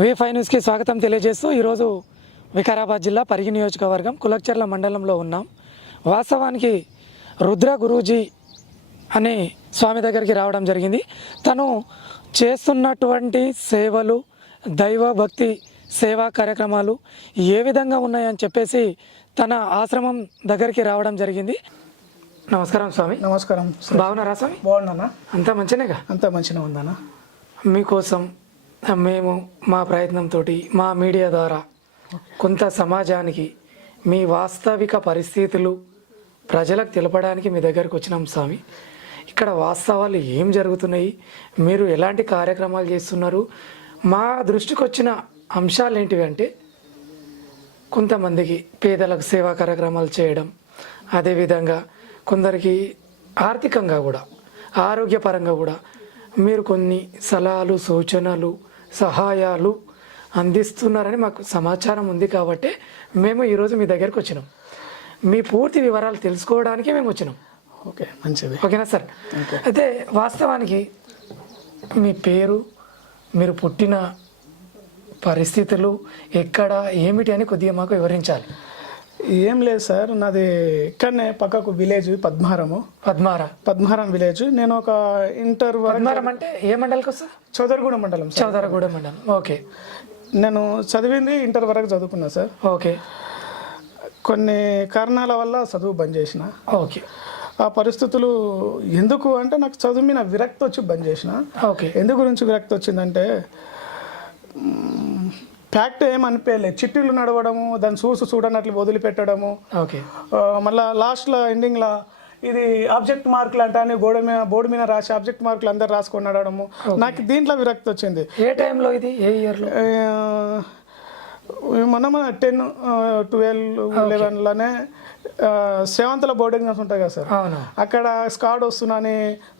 V5 న్యూస్కి స్వాగతం తెలియజేస్తూ ఈరోజు వికారాబాద్ జిల్లా పరిగి నియోజకవర్గం కులక్చర్ల మండలంలో ఉన్నాం. వాస్తవానికి రుద్ర గురూజీ అనే స్వామి దగ్గరికి రావడం జరిగింది. తను చేస్తున్నటువంటి సేవలు, దైవ భక్తి సేవా కార్యక్రమాలు ఏ విధంగా ఉన్నాయని చెప్పేసి తన ఆశ్రమం దగ్గరికి రావడం జరిగింది. నమస్కారం స్వామి. నమస్కారం. బాగున్నారా స్వామి? బాగున్నానా? అంతా మంచినేగా? అంతా మంచిగా ఉందన్నా. మీకోసం మేము మా ప్రయత్నంతో మా మీడియా ద్వారా కొంత సమాజానికి మీ వాస్తవిక పరిస్థితులు ప్రజలకు తెలపడానికి మీ దగ్గరికి వచ్చినాం స్వామి. ఇక్కడ వాస్తవాలు ఏం జరుగుతున్నాయి, మీరు ఎలాంటి కార్యక్రమాలు చేస్తున్నారు, మా దృష్టికి వచ్చిన అంశాలు ఏంటివి అంటే కొంతమందికి పేదలకు సేవా కార్యక్రమాలు చేయడం, అదేవిధంగా కొందరికి ఆర్థికంగా కూడా ఆరోగ్యపరంగా కూడా మీరు కొన్ని సలహాలు, సూచనలు, సహాయాలు అందిస్తున్నారని మాకు సమాచారం ఉంది. కాబట్టి మేము ఈరోజు మీ దగ్గరికి వచ్చినాం. మీ పూర్తి వివరాలు తెలుసుకోవడానికి మేము వచ్చినాం. ఓకే, మంచిది. ఓకేనా సార్? అయితే వాస్తవానికి మీ పేరు, మీరు పుట్టిన పరిస్థితులు ఎక్కడ ఏమిటి అని కొద్దిగా మాకు వివరించాలి. ఏం లేదు సార్, నాది ఇక్కడనే పక్కకు విలేజ్ పద్మారం విలేజ్. నేను ఒక ఇంటర్ పద్మారం అంటే ఏ మండలికి వస్తుంది? చౌదరగూడ మండలం. చౌదరగూడ మండలం. ఓకే. నేను చదివింది ఇంటర్ వరకు చదువుకున్నా సార్. ఓకే. కొన్ని కారణాల వల్ల చదువు బంద్ చేసిన. ఓకే. ఆ పరిస్థితులు ఎందుకు అంటే నాకు చదువు మీద విరక్తి వచ్చి బంద్ చేసిన. ఓకే. ఎందు గురించి విరక్తి వచ్చిందంటే ఫ్యాక్ట్ ఏమనిపించలేదు. చిట్టీలు నడవడము, దాన్ని చూడనట్లు వదిలిపెట్టడము. ఓకే. మళ్ళీ లాస్ట్లో ఎండింగ్లో ఇది ఆబ్జెక్ట్ మార్కులు అంటే అని బోర్డు మీద రాసి ఆబ్జెక్ట్ మార్కులు అందరు రాసుకొని నడవడము. నాకు దీంట్లో విరక్తి వచ్చింది. ఏ టైంలో ఇది? ఏ ఇయర్లో? మన 10, 12, 11లోనే 7th బోర్డు ఎగ్జామ్స్ ఉంటాయి కదా సార్. అక్కడ స్కాడ్ వస్తున్నాని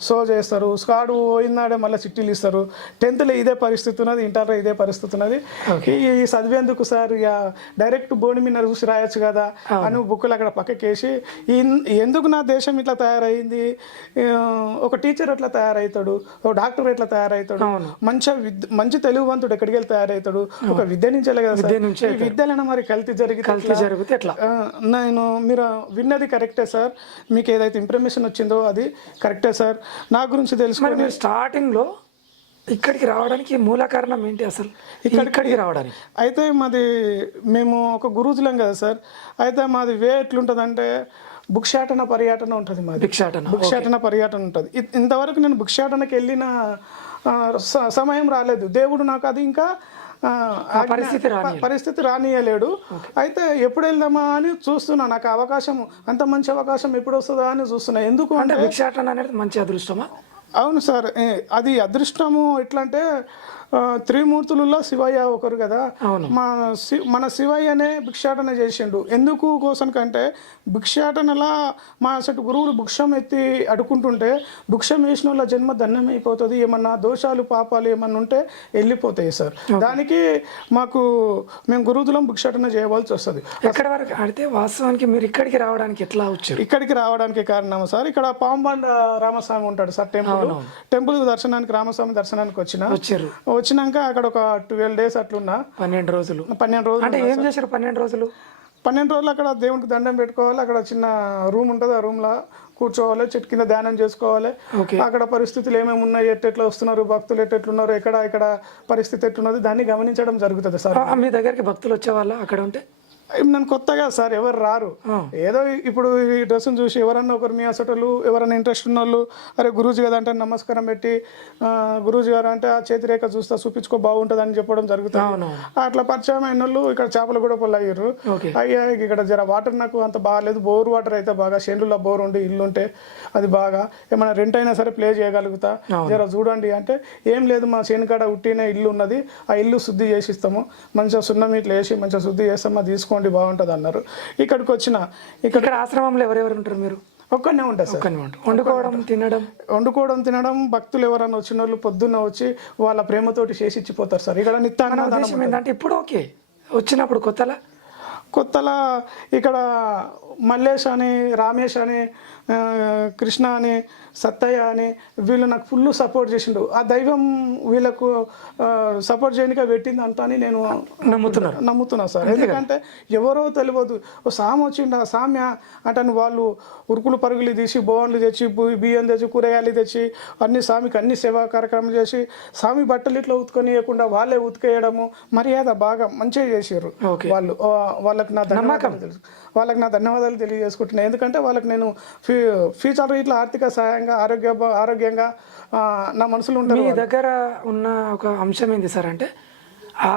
షో చేస్తారు. స్కాడ్ పోయిందాడే మళ్ళీ చిట్టీలు ఇస్తారు. 10th ఇదే పరిస్థితి ఉన్నది, ఇంటర్లో ఇదే పరిస్థితి ఉన్నది. ఈ చదివేందుకు సార్ ఇక డైరెక్ట్ బోర్డు మీద చూసి రాయొచ్చు కదా అని బుక్కులు అక్కడ పక్కకేసి ఎందుకు నా దేశం ఇట్లా తయారైంది, ఒక టీచర్ ఎట్లా తయారవుతాడు, ఒక డాక్టర్ ఎట్లా తయారవుతాడు, మంచి తెలుగువంతుడు ఎక్కడికి వెళ్ళి తయారవుతాడు, ఒక విద్య నుంచే కదా సార్. విద్యలైనా మరి కల్తీ జరిగితే ఎట్లా? నేను మీరు విన్నది కరెక్టే సార్, మీకు ఏదైతే ఇన్ఫర్మేషన్ వచ్చిందో అది కరెక్టే సార్. నా గురించి తెలుసుకొని స్టార్టింగ్లో ఇక్కడికి రావడానికి మూల కారణం ఏంటి అసలు? ఇక్కడికి రావడానికి అయితే మేము ఒక గురూజులం కదా సార్. అయితే మాది వే ఎట్లుంటుందంటే భిక్షాటన పర్యటన ఉంటుంది. మాది భిక్షాటన పర్యటన ఉంటుంది. ఇంతవరకు నేను భిక్షాటనకి వెళ్ళిన సమయం రాలేదు. దేవుడు నాకు అది ఇంకా పరిస్థితి రానియలేడు. అయితే ఎప్పుడు వెళ్దామా అని చూస్తున్నా. నాకు అవకాశం, అంత మంచి అవకాశం ఎప్పుడు వస్తుందా అని చూస్తున్నా. ఎందుకు అంటే భిక్షాటన అనేది మంచి అదృష్టమా? అవును సార్, అది అదృష్టము. ఎట్లా అంటే త్రిమూర్తులలో శివయ్య ఒకరు కదా. మన శివయ్యనే భిక్షాటన చేసిండు. ఎందుకు కోసనికంటే భిక్షాటనలా మా అసలు గురువులు భిక్షం ఎత్తి అడుకుంటుంటే భిక్షం వేసిన వాళ్ళ జన్మ ధన్యమైపోతుంది, ఏమన్నా దోషాలు పాపాలు ఏమన్నా ఉంటే వెళ్ళిపోతాయి సార్. దానికి మేము గురువులం భిక్షాటన చేయవలసి వస్తుంది. ఎక్కడ వరకు అయితే వాస్తవానికి మీరు ఇక్కడికి రావడానికి ఎట్లా వచ్చారు? ఇక్కడికి రావడానికి కారణం సార్, ఇక్కడ పాంబండ రామస్వామి ఉంటాడు సార్. టెంపుల్ దర్శనానికి, రామస్వామి దర్శనానికి వచ్చినాక అక్కడ ఒక 12 days అట్లున్నా. 12 రోజులు. అంటే ఏం చేశారు 12 రోజులు? 12 రోజులు అక్కడ దేవునికి దండం పెట్టుకోవాలి. అక్కడ చిన్న రూమ్ ఉంటుంది, ఆ రూమ్లో కూర్చోవాలి, చెట్టు కింద ధ్యానం చేసుకోవాలి. అక్కడ పరిస్థితులు ఏమేమి ఉన్నాయి, ఎట్లా వస్తున్నారు, భక్తులు ఎట్లున్నారు, ఇక్కడ పరిస్థితి ఎట్లున్నది దాన్ని గమనించడం జరుగుతుంది సార్. మీ దగ్గరికి భక్తులు వచ్చేవాళ్ళ అక్కడ ఉంటే? నన్ను కొత్తగా సార్ ఎవరు రారు. ఏదో ఇప్పుడు ఈ డ్రెస్సును చూసి ఎవరన్నా ఒకరు మీ అసలు ఎవరైనా ఇంట్రెస్ట్ ఉన్న వాళ్ళు, అరే గురూజీ కదా అంటే నమస్కారం పెట్టి గురూజీ గారు అంటే ఆ చేతిరేఖ చూపించుకో బాగుంటుంది అని చెప్పడం జరుగుతుంది. అట్లా పరిచయం అయిన వాళ్ళు ఇక్కడ చేపలు కూడా పొల్లు అయ్యారు. అయ్యా ఇక్కడ జర వాటర్ నాకు అంత బాగాలేదు, బోర్ వాటర్ అయితే బాగా, షెండ్లో బోర్ ఉండి ఇల్లు ఉంటే అది బాగా ఏమైనా రెంట్ అయినా సరే ప్లే చేయగలుగుతా, జర చూడండి అంటే ఏం లేదు మా చేనుకాడ ఉట్టిన ఇల్లు ఉన్నది, ఆ ఇల్లు శుద్ధి చేసిస్తాము, మంచిగా సున్నం ఇట్లా వేసి మంచిగా శుద్ధి చేస్తాము, తీసుకోండి బాగుంటుంది అన్నారు. ఇక్కడికి వచ్చిన ఇక్కడ ఆశ్రమంలో ఎవరెవరు ఉంటారు? మీరు ఒక్కనే ఉంటుంది సార్. వండుకోవడం తినడం భక్తులు ఎవరైనా వచ్చిన వాళ్ళు పొద్దున్న వచ్చి వాళ్ళ ప్రేమతోటి చేసి ఇచ్చిపోతారు సార్. ఇక్కడ నిత్యాన్నదానం. ఇప్పుడు ఓకే, వచ్చినప్పుడు కొత్తలా ఇక్కడ మల్లేష్ అని, రామేష్ అని, కృష్ణ అని, సత్తయ్య అని వీళ్ళు నాకు ఫుల్ సపోర్ట్ చేసిండు. ఆ దైవం వీళ్ళకు సపోర్ట్ చేయడానికి పెట్టింది అంతా అని నేను నమ్ముతున్నా సార్. ఎందుకంటే ఎవరో తెలియదు, ఓ సామి వచ్చిండు, ఆ సామ్య అంటే వాళ్ళు ఉరుకులు పరుగులు తీసి బోన్లు తెచ్చి బియ్యం తెచ్చి కూరగాయలు తెచ్చి అన్ని స్వామికి అన్ని సేవా కార్యక్రమాలు చేసి స్వామి బట్టలు ఇట్లా ఉతుకొనియకుండా వాళ్ళే ఉతికేయడము మర్యాద బాగా మంచిగా చేసారు వాళ్ళు. వాళ్ళకి నా ధన్యవాదాలు తెలియజేసుకుంటున్నాను. ఎందుకంటే వాళ్ళకి నేను ఫ్యూచర్లో ఇట్లా ఆర్థిక సహాయంగా ఆరోగ్యంగా నా మనసులో ఉంటారు. మీ దగ్గర ఉన్న ఒక అంశం ఏంటి సార్ అంటే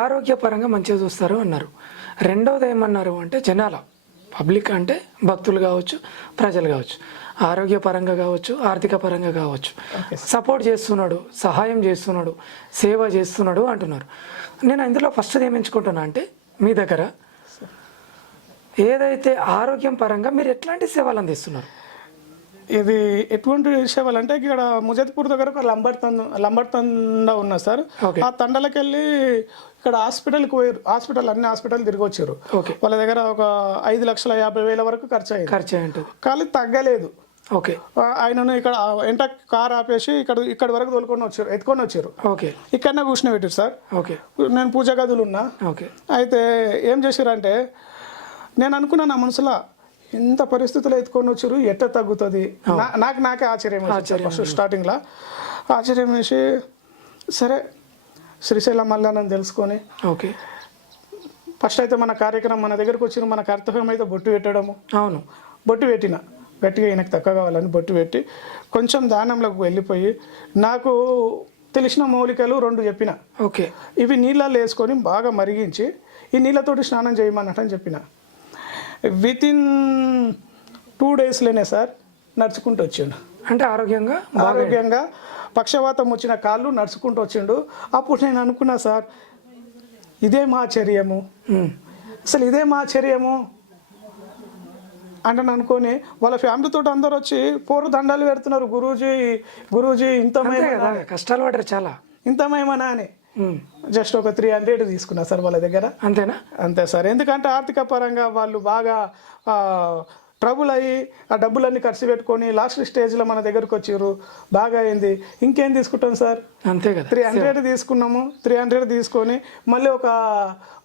ఆరోగ్యపరంగా మంచిగా చూస్తారు అన్నారు. రెండవది ఏమన్నారు అంటే జనాల పబ్లిక్ అంటే భక్తులు కావచ్చు, ప్రజలు కావచ్చు, ఆరోగ్యపరంగా కావచ్చు, ఆర్థిక పరంగా కావచ్చు సపోర్ట్ చేస్తున్నాడు, సహాయం చేస్తున్నాడు, సేవ చేస్తున్నాడు అంటున్నారు. నేను అందులో ఫస్ట్ ఏమించుకుంటున్నా అంటే మీ దగ్గర ఏదైతే ఆరోగ్యం పరంగా మీరు ఎట్లాంటి సేవలు అందిస్తున్నారు? ఇది ఎటువంటి సేవలు అంటే ఇక్కడ ముజద్పూర్ దగ్గర ఒక లంబర్ తండా ఉన్నా సార్. ఆ తండలకి వెళ్ళి ఇక్కడ హాస్పిటల్కి పోయారు. అన్ని హాస్పిటల్ తిరిగి వచ్చారు. వాళ్ళ దగ్గర ఒక 5,50,000 వరకు ఖర్చు అయ్యింది. కానీ తగ్గలేదు. ఆయనను ఇక్కడ ఎంట కార్ ఆపేసి ఇక్కడ వరకు ఎత్తుకొని వచ్చారు. ఇక్కడనే కూర్చుని పెట్టారు సార్. నేను పూజ గదులు ఉన్నా. అయితే ఏం చేశారంటే నేను అనుకున్నా నా మనసులో ఎంత పరిస్థితులు ఎత్తుకొని వచ్చారు, ఎట్లా తగ్గుతుంది నాకే ఆశ్చర్యం ఫస్ట్ స్టార్టింగ్లో ఆశ్చర్యం వేసి సరే శ్రీశైలం మల్లన్నని తెలుసుకొని ఫస్ట్ అయితే మన కార్యక్రమం మన దగ్గరకు వచ్చిన మన కర్తవ్యం అయితే బొట్టు పెట్టడము. బొట్టు పెట్టిన గట్టిగా ఈయనకు తక్కువ కావాలని బొట్టు పెట్టి కొంచెం దానంలోకి వెళ్ళిపోయి నాకు తెలిసిన మూలికలు 2 చెప్పిన. ఇవి నీళ్ళల్లో వేసుకొని బాగా మరిగించి ఈ నీళ్ళతోటి స్నానం చేయమన్నట్టు చెప్పిన. వితిన్ 2 డేస్లోనే సార్ నడుచుకుంటూ వచ్చిండు. అంటే ఆరోగ్యంగా పక్షవాతం వచ్చిన కాళ్ళు నడుచుకుంటూ వచ్చిండు. అప్పుడు నేను అనుకున్నా సార్ ఇదేం ఆశ్చర్యము, అసలు ఇదేం ఆశ్చర్యము అంటే అనుకొని వాళ్ళ ఫ్యామిలీతో అందరు వచ్చి పోరు దండాలు పెడుతున్నారు. గురూజీ ఇంతమేమన్నా కష్టాలు పడరు చాలా, ఇంతమేమన్నా అని జస్ట్ ఒక 300 తీసుకున్నా సార్ వాళ్ళ దగ్గర. అంతే సార్. ఎందుకంటే ఆర్థిక పరంగా వాళ్ళు బాగా ట్రబుల్ అయ్యి ఆ డబ్బులన్నీ ఖర్చు పెట్టుకొని లాస్ట్ స్టేజ్లో మన దగ్గరకు వచ్చారు. బాగా అయింది. ఇంకేం తీసుకుంటాం సార్, అంతే కదా. 300 తీసుకున్నాము. 300 తీసుకొని మళ్ళీ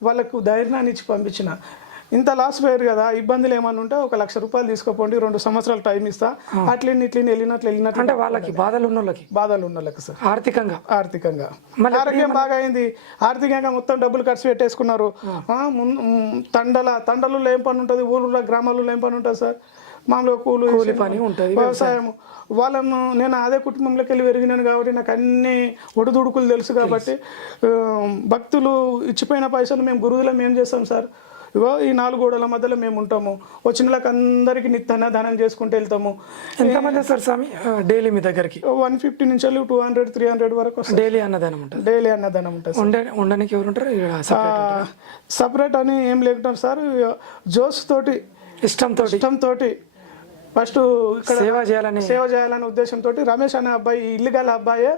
వాళ్ళకు ధైర్యాన్ని ఇచ్చి పంపించిన. ఇంత లాస్ పోయారు కదా, ఇబ్బందులు ఏమన్నా ఉంటే ఒక ₹1,00,000 తీసుకోపోండి, 2 సంవత్సరాలు టైం ఇస్తా, అట్లని వెళ్ళినట్లు అంటే వాళ్ళకి బాధలు ఉన్న వాళ్ళకి సార్ ఆర్థికంగా ఆరోగ్యం బాగా అయింది. ఆర్థికంగా మొత్తం డబ్బులు ఖర్చు పెట్టేసుకున్నారు. తండలలో ఏం పని ఉంటుంది, ఊళ్ళో గ్రామాలలో ఏం పని ఉంటుంది సార్, మామూలుగా కూలి పని ఉంటుంది, వ్యవసాయం. వాళ్ళను నేను అదే కుటుంబంలోకి వెళ్ళి పెరిగినాను కాబట్టి నాకు అన్ని ఒడిదుడుకులు తెలుసు. కాబట్టి భక్తులు ఇచ్చిపోయిన పైసలు మేము గురువులం ఏం చేస్తాం సార్, ఇగో ఈ 4 గోడల మధ్యలో మేము ఉంటాము. వచ్చిన వాళ్ళకి అందరికి నిత్యాన్నదానం చేసుకుంటూ వెళ్తాము. ఎంతమంది వస్తారు స్వామి డైలీ మీ దగ్గరికి? 150 నుంచి 200-300 వరకు డైలీ అన్నదానం ఉంటుంది. ఉండడానికి ఎవరు ఉంటారు? సపరేట్ అని ఏం లేకుంటారు సార్. జోస్ తోటి ఇష్టంతో ఫస్ట్ ఇక్కడ సేవ చేయాలనే ఉద్దేశంతో రమేష్ అనే అబ్బాయి, ఇల్లీగల్ అబ్బాయే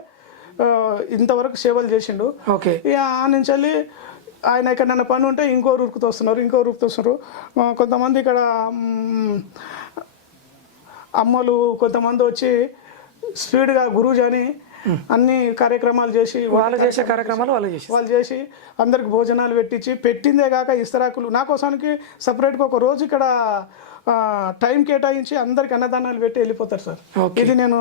ఇంతవరకు సేవలు చేసిండు. ఆ నుంచి వెళ్ళి ఆయన ఇక్కడ నన్ను పని ఉంటే ఇంకో రూపుతో వస్తున్నారు. కొంతమంది ఇక్కడ అమ్మలు కొంతమంది వచ్చి స్పీడ్గా గురూజీ అని అన్ని కార్యక్రమాలు చేసి వాళ్ళు చేసి అందరికి భోజనాలు పెట్టిందే కాక ఇస్తరాకులు నా కోసానికి సపరేట్గా ఒక రోజు ఇక్కడ టైం కేటాయించి అందరికి అన్నదానాలు పెట్టి వెళ్ళిపోతారు సార్. ఇది నేను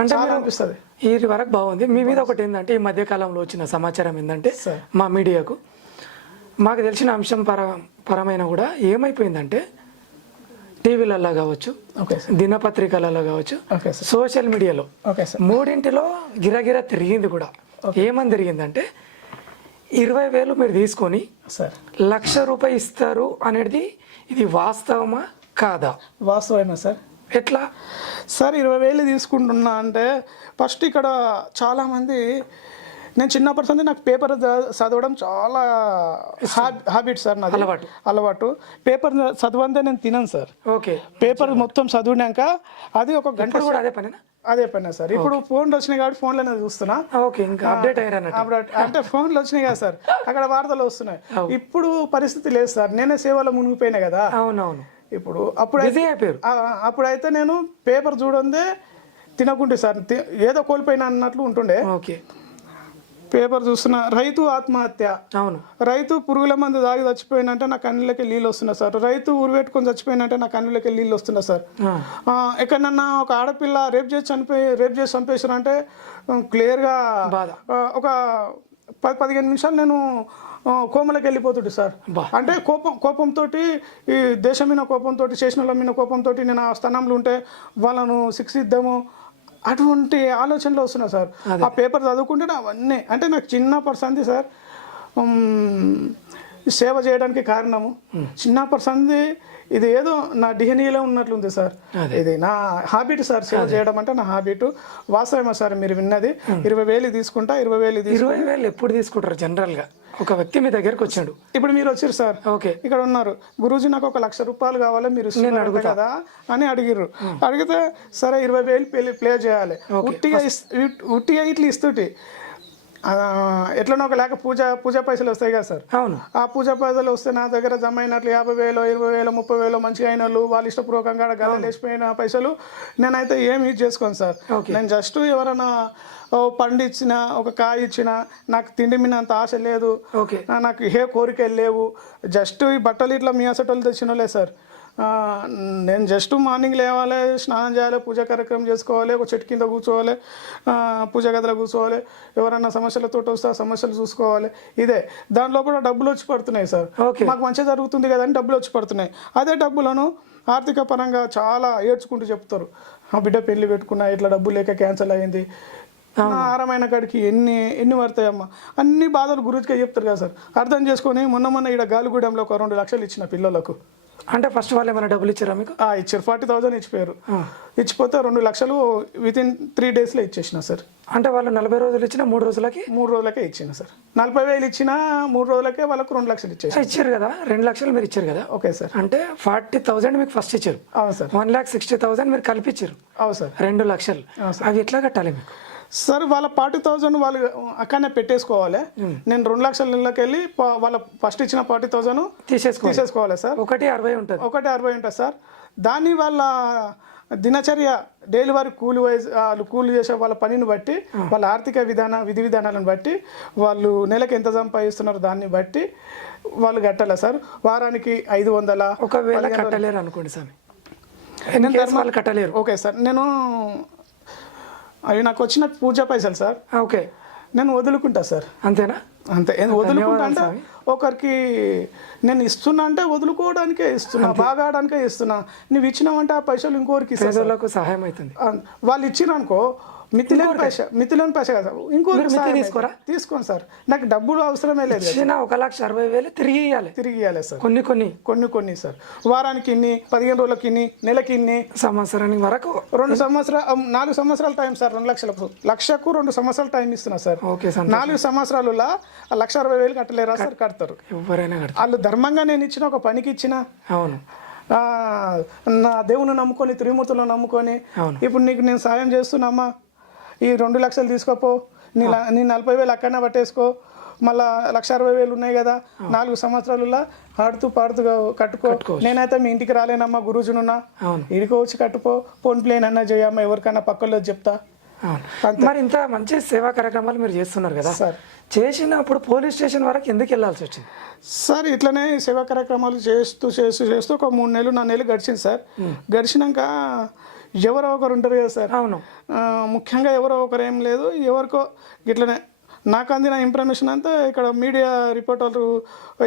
అంటే అనిపిస్తుంది. ఈ వరకు బాగుంది. మీ మీద ఒకటి ఏంటంటే ఈ మధ్యకాలంలో వచ్చిన సమాచారం ఏంటంటే మా మీడియాకు మాకు తెలిసిన అంశం పరమైన కూడా ఏమైపోయిందంటే టీవీలలో కావచ్చు, దినపత్రికలలో కావచ్చు, సోషల్ మీడియాలో 3 గిరగిర తిరిగింది కూడా. ఏమని తిరిగిందంటే 20,000 మీరు తీసుకొని ₹1,00,000 ఇస్తారు అనేది ఇది వాస్తవమా కాదా? వాస్తవమేనా సార్? ఎట్లా సార్ 20,000 తీసుకుంటున్నా అంటే ఫస్ట్ ఇక్కడ చాలామంది, నేను చిన్నప్పటి నుంచి నాకు పేపర్ చదవడం చాలా హ్యాబిట్ సార్, నాది అలవాటు. పేపర్ చదవందే నేను తినను సార్. పేపర్ మొత్తం చదివినాక అది ఒక గంట కూడా అదే పని సార్. ఇప్పుడు ఫోన్లు వచ్చినాయి కాబట్టి ఫోన్లోనే చూస్తున్నా. అంటే ఫోన్లు వచ్చినాయి కదా సార్, అక్కడ వార్తలు వస్తున్నాయి. ఇప్పుడు పరిస్థితి లేదు సార్, నేనే సేవలో మునిగిపోయినా కదా. ఇప్పుడు అప్పుడు బిజీ అయిపోయారు. అప్పుడైతే నేను పేపర్ చూడందే తినకుంటే సార్ ఏదో కోల్పోయినా అన్నట్లు ఉంటుండే. ఓకే. పేపర్ చూస్తున్నా, రైతు ఆత్మహత్య, అవును. రైతు పురుగుల మందు దాగి చచ్చిపోయినంటే నా కన్నులకి నీళ్ళు వస్తున్నాయి సార్, రైతు ఉరిపెట్టుకొని చచ్చిపోయినంటే నా కన్నులకి నీళ్ళు వస్తున్నాయి సార్. ఎక్కడన్నా ఒక ఆడపిల్ల రేప్ చేసి చంపేసారంటే క్లియర్గా ఒక 10-15 నిమిషాలు నేను కోమలకి వెళ్ళిపోతుండే సార్. అంటే కోపంతో, ఈ దేశం మీద కోపంతో, చేసిన వాళ్ళ మీద కోపంతో నేను ఆ స్థానంలో ఉంటే వాళ్ళను శిక్షిద్దాము అటువంటి ఆలోచనలు వస్తున్నాయి సార్. ఆ పేపర్ చదువుకుంటే అవన్నీ అంటే నాకు చిన్న పర్సంది సార్ సేవ చేయడానికి కారణము. చిన్న పర్సంది ఇది ఏదో నా డిఎన్ఏలో ఉన్నట్లుంది సార్. ఇది నా హాబిట్ సార్, సేవ చేయడం అంటే నా హాబిట్. వాస్తవమా సార్ మీరు విన్నది? 20,000 తీసుకుంటా. 20,000 ఎప్పుడు తీసుకుంటారు జనరల్ గా? ఒక వ్యక్తి మీ దగ్గరకు వచ్చాడు, ఇప్పుడు మీరు వచ్చారు సార్, ఓకే ఇక్కడ ఉన్నారు, గురూజీ నాకు 1,00,000 రూపాయలు కావాలి మీరు అడుగు కదా అని అడిగిర్రు. అడిగితే సరే 20,000 ప్లే చేయాలి, ఉట్టిగా ఇట్లా ఇస్తుంటే ఎట్లనో ఒక లేక పూజ పైసలు వస్తాయి కదా సార్. అవును. ఆ పూజ పైసలు వస్తే నా దగ్గర జమ అయినట్లు 50,000, 20,000, 30,000 మంచిగా అయిన వాళ్ళు వాళ్ళ ఇష్టపూర్వకంగా గల లేచిపోయిన పైసలు నేనైతే ఏం యూజ్ చేసుకోను సార్. నేను జస్ట్ ఎవరైనా పండు ఇచ్చిన, ఒక కాయ ఇచ్చిన, నాకు తిండి మీద అంత ఆశ లేదు, నాకు ఏ కోరికలు లేవు. జస్ట్ ఈ బట్టలు ఇట్లా మీ అసటోళ్ళు తెచ్చినోలే సార్. నేను జస్ట్ మార్నింగ్ లేవాలి, స్నానం చేయాలి, పూజా కార్యక్రమం చేసుకోవాలి, ఒక చెట్టు కింద కూర్చోవాలి, పూజా గదిలో కూర్చోవాలి, ఎవరైనా సమస్యలతో వస్తే ఆ సమస్యలు చూసుకోవాలి. ఇదే దానిలో కూడా డబ్బులు వచ్చి పడుతున్నాయి సార్. మాకు మంచిగా జరుగుతుంది కదా అని డబ్బులు వచ్చి పడుతున్నాయి. అదే డబ్బులను ఆర్థిక పరంగా చాలా ఏడ్చుకుంటూ చెప్తారు, ఆ బిడ్డ పెళ్లి పెట్టుకున్నా ఇట్లా డబ్బులు లేక క్యాన్సిల్ అయ్యింది, ఆరమైన కాడికి ఎన్ని పడతాయమ్మా, అన్ని బాధలు గురించి చెప్తారు కదా సార్. అర్థం చేసుకొని మొన్న ఇక్కడ గాలిగూడెంలో ఒక 2 లక్షలు ఇచ్చిన పిల్లలకు. అంటే ఫస్ట్ వాళ్ళు ఏమైనా డబ్బులు ఇచ్చారా మీకు? ఇచ్చారు, 40,000 ఇచ్చిపోయారు. ఇచ్చిపోతే 2 లక్షలు వితిన్ 3 డేస్లో ఇచ్చేసిన సార్. అంటే వాళ్ళు 40 రోజులు ఇచ్చిన 3 రోజులకే ఇచ్చిన సార్. 40,000 ఇచ్చిన 3 రోజులకే వాళ్ళకు 2 లక్షలు ఇచ్చారు కదా. 2 లక్షలు మీరు ఇచ్చారు కదా. Okay sir. అంటే 40,000 మీకు ఫస్ట్ ఇచ్చారు. అవును సార్. 1,60,000 మీరు కలిపిచ్చారు. అవును సార్. 2 లక్షలు అవి ఎట్లా కట్టాలి మీకు? సార్ వాళ్ళ 40,000 వాళ్ళు అక్కడనే పెట్టేసుకోవాలి. నేను 2 లక్షల నెలకి వెళ్ళి వాళ్ళ ఫస్ట్ ఇచ్చిన 40,000 తీసేసుకోవాలి సార్. 1.60 ఉంటుంది. 1.60 ఉంటుంది సార్. దాన్ని వాళ్ళ దినచర్య డైలీ వారి కూలి చేసే వాళ్ళ పనిని బట్టి, వాళ్ళ ఆర్థిక విధి విధానాలను బట్టి, వాళ్ళు నెలకు ఎంత సంపాదిస్తున్నారు దాన్ని బట్టి వాళ్ళు కట్టాలి సార్. వారానికి 500. ఒకవేళ కట్టలేరు అనుకోండి సార్, వాళ్ళు కట్టలేరు. ఓకే సార్, నేను అవి నాకు వచ్చిన పూజ పైసలు సార్. ఓకే, నేను వదులుకుంటా సార్. అంతేనా? అంతే. వదులుకుంటా అంటే ఒకరికి నేను ఇస్తున్నా అంటే వదులుకోవడానికే ఇస్తున్నా, బాగా ఆడడానికే ఇస్తున్నా. నువ్వు ఇచ్చినావంటే ఆ పైసలు ఇంకోరికి సహాయం అవుతుంది. వాళ్ళు ఇచ్చిరనుకో మితిలేని పైస కదా, ఇంకోటి తీసుకోండి సార్. నాకు డబ్బులు అవసరమే లేదు. 1,60,000 తిరిగి ఇవ్వాలి సార్. కొన్ని సార్. వారానికి ఇన్ని, 15 రోజులకి ఇన్ని, నెలకి ఇన్ని, సంవత్సరానికి వరకు 4 సంవత్సరాల టైం సార్. 2 లక్షలకు 2 సంవత్సరాలు టైం ఇస్తున్నా సార్. 4 సంవత్సరాలలో 1,60,000 కట్టలేరా సార్? కడతారు ఎవరైనా. వాళ్ళు ధర్మంగా నేను ఇచ్చిన ఒక పనికి ఇచ్చిన, అవును, నా దేవుని నమ్ముకొని, త్రిమూర్తులను నమ్ముకొని, ఇప్పుడు నీకు నేను సాయం చేస్తున్నామా, ఈ 2 లక్షలు తీసుకోపో, నీ 40,000 అక్కడనే పట్టేసుకో, మళ్ళా 1,60,000 ఉన్నాయి కదా, 4 సంవత్సరాలలో ఆడుతూ పాడుతూ కట్టుకో. నేనైతే మీ ఇంటికి రాలేనమ్మా, గురూజునున్నా, ఇడికి వచ్చి కట్టుకో, ఫోన్ ప్లేన్ అన్నా చేయమ్మా, ఎవరికైనా పక్కలో చెప్తా. మరి ఇంత మంచి సేవా కార్యక్రమాలు మీరు చేస్తున్నారు కదా సార్, చేసినప్పుడు పోలీస్ స్టేషన్ వరకు ఎందుకు వెళ్ళాల్సి వచ్చింది సార్? ఇట్లనే సేవా కార్యక్రమాలు చేస్తూ ఒక 3 నెలలు 4 నెలలు గడిచింది సార్. గడిచినాక ఎవరో ఒకరు ఉంటారు కదా సార్. అవును. ముఖ్యంగా ఎవరో ఒకరు ఏం లేదు, ఎవరికో ఇట్లనే నాకు అందిన ఇన్ఫర్మేషన్ అంతా ఇక్కడ మీడియా రిపోర్టర్లు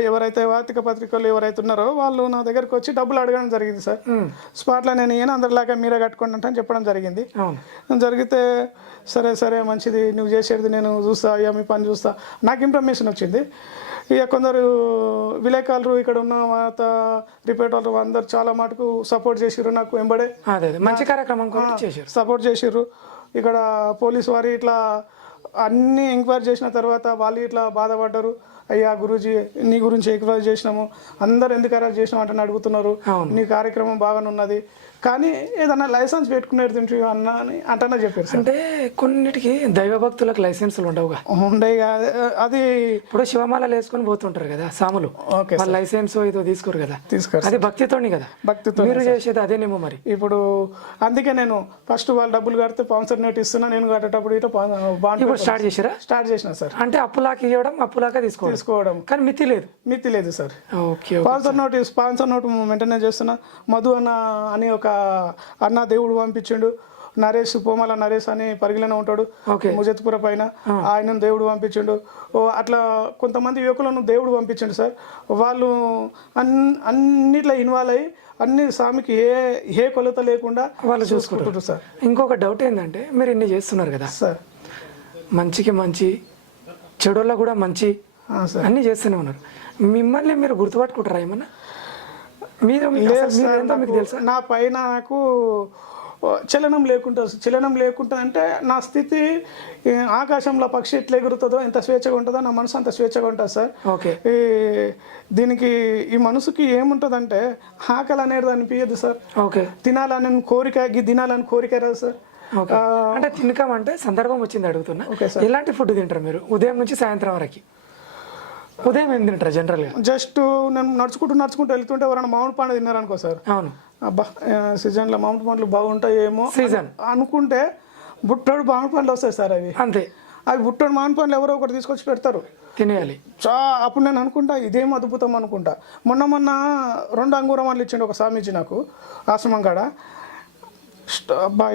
ఎవరైతే వార్తా పత్రికలు ఎవరైతే ఉన్నారో వాళ్ళు నా దగ్గరకు వచ్చి డబ్బులు అడగడం జరిగింది సార్. స్పాట్లో నేను అందరిలాగా మీరే కట్టుకోండి అంటే అని చెప్పడం జరిగింది. జరిగితే సరే మంచిది, నువ్వు చేసేది నేను చూస్తా, అయ్యా మీ పని చూస్తా, నాకు ఇన్ఫర్మేషన్ వచ్చింది. ఇక కొందరు విలేకరులు, ఇక్కడ ఉన్న వార్తా రిపోర్టర్లు అందరు చాలా మటుకు సపోర్ట్ చేసిర్రు, నాకు వెంబడే మంచి కార్యక్రమం సపోర్ట్ చేసిర్రు. ఇక్కడ పోలీసు వారి ఇట్లా అన్ని ఎంక్వైరీ చేసిన తర్వాత వాళ్ళు ఇట్లా బాధపడ్డారు. అయ్యా గురూజీ, నీ గురించి ఎంక్వైరీ చేసినాము, అందరు ఎందుకు అరెస్ట్ చేసినాము అంటే అడుగుతున్నారు, నీ కార్యక్రమం బాగానే ఉన్నది, కానీ ఏదన్నా లైసెన్స్ పెట్టుకునేది తింటే అన్న అని అంటనే చెప్పారు సార్. అంటే కొన్నిటికి దైవభక్తులకు లైసెన్సులు ఉండవుగా. ఉండే అది ఇప్పుడు శివమాలలు వేసుకొని పోతుంటారు కదా సాములు, ఓకే వాళ్ళ లైసెన్స్ ఏదో తీసుకోరు కదా, తీసుకోరు అది భక్తితోని కదా. భక్తితో మీరు చేసేది అదేనేమో మరి. ఇప్పుడు అందుకే నేను ఫస్ట్ వాళ్ళు డబ్బులు కడితే స్పాన్సర్ నోట్ ఇస్తున్నా, నేను కట్టేటప్పుడు ఇటు బాండ్ ఇప్పుడు స్టార్ట్ చేసారా? స్టార్ట్ చేసిన సార్. అంటే అప్పులాకి ఇవ్వడం, అప్పులాగా తీసుకోవడం, కానీ మితి లేదు. మితి లేదు sir. Okay. Sponsor note maintain చేస్తున్నా. మధు అన్న అని ఒక అన్న దేవుడు పంపించిండు, నరేష్ పోమాల నరేష్ అని పరిగిలనే ఉంటాడు ముజత్పుర పైన, ఆయనను దేవుడు పంపించిండు. అట్లా కొంతమంది యువకులను దేవుడు పంపించండు సార్. వాళ్ళు అన్నిట్లో ఇన్వాల్వ్ అయ్యి అన్ని స్వామికి ఏ కొలత లేకుండా వాళ్ళు చూసుకుంటారు సార్. ఇంకొక డౌట్ ఏంటంటే, మీరు ఇన్ని చేస్తున్నారు కదా సార్, మంచికి మంచి, చెడుల్లో కూడా మంచి అన్నీ చేస్తూనే ఉన్నారు. మిమ్మల్ని మీరు గుర్తుపట్టుకుంటారా ఏమన్నా? మీకు తెలుసా? నా పైన నాకు చలనం లేకుండా అంటే నా స్థితి ఆకాశంలో పక్షి ఎట్లా ఎగురుతుందో, ఎంత స్వేచ్ఛగా ఉంటుందో నా మనసు అంత స్వేచ్ఛగా ఉంటుంది సార్. ఓకే. దీనికి ఈ మనసుకి ఏముంటుందంటే ఆకలి అనేది అనిపించదు సార్. ఓకే. తినాలని కోరిక, తినాలని కోరిక రాదు సార్. అంటే తినకం అంటే సందర్భం వచ్చింది అడుగుతున్నా. ఎలాంటి ఫుడ్ తింటారు మీరు ఉదయం నుంచి సాయంత్రం వరకు? ఉదయం ఏం తింటారు జనరల్గా? జస్ట్ నేను నడుచుకుంటూ వెళ్తుంటే ఎవరైనా మామిడి పండు తిన్నారనుకో సార్, అవును అబ్బా సీజన్లో మామిడి పండ్లు బాగుంటాయేమో సీజన్ అనుకుంటే బుట్టోడు మామిడి పండ్లు వస్తాయి సార్. అవి అంతే, అవి బుట్టోడు మామిడి పండ్లు ఎవరో ఒకటి తీసుకొచ్చి పెడతారు, తినేయాలి. అప్పుడు నేను అనుకుంటా ఇదేం అద్భుతం అనుకుంటా. మొన్న 2 అంగూరం పండ్లు ఇచ్చిండు ఒక స్వామీజీ నాకు ఆశ్రమం కాడ.